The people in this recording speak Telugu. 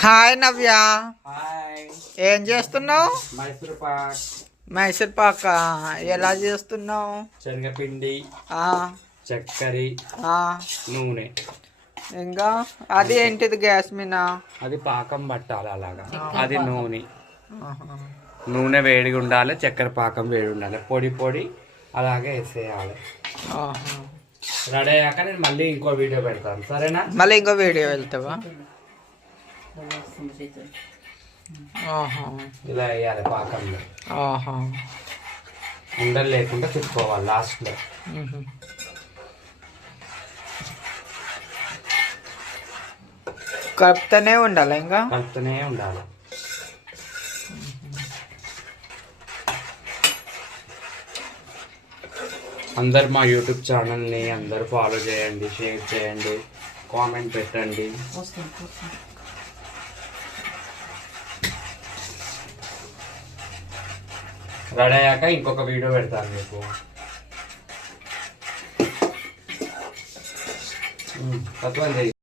హాయ్ నవ్య, హాయ్. ఏం చేస్తున్నావు? మైసూర్ పాక్. మైసూర్ పాక ఎలా చేస్తున్నావు? శనగపిండి, చక్కెర, నూనె. ఇంకా అది ఏంటిది గ్యాస్ మీద? అది పాకం పట్టాలి అలాగా. అది నూనె. నూనె వేడిగా ఉండాలి, చక్కెర పాకం వేడి ఉండాలి. పొడి పొడి అలాగే వేసేయాలి. రెడీ అయ్యాక నేను మళ్ళీ ఇంకో వీడియో పెడతాను, సరేనా? మళ్ళీ ఇంకో వీడియో వెళ్తావా? ఇలా వేయాలి పాకంలో. ఉండలు లేకుండా చుట్టుకోవాలి లాస్ట్లో. కలుపుతూనే ఉండాలి, ఇంకా కలుపుతూనే ఉండాలి. అందరు మా యూట్యూబ్ ఛానల్ని అందరూ ఫాలో చేయండి, షేర్ చేయండి, కామెంట్ పెట్టండి. రెడీ అయ్యాక ఇంకొక వీడియో పెడతాను మీకు. తత్వం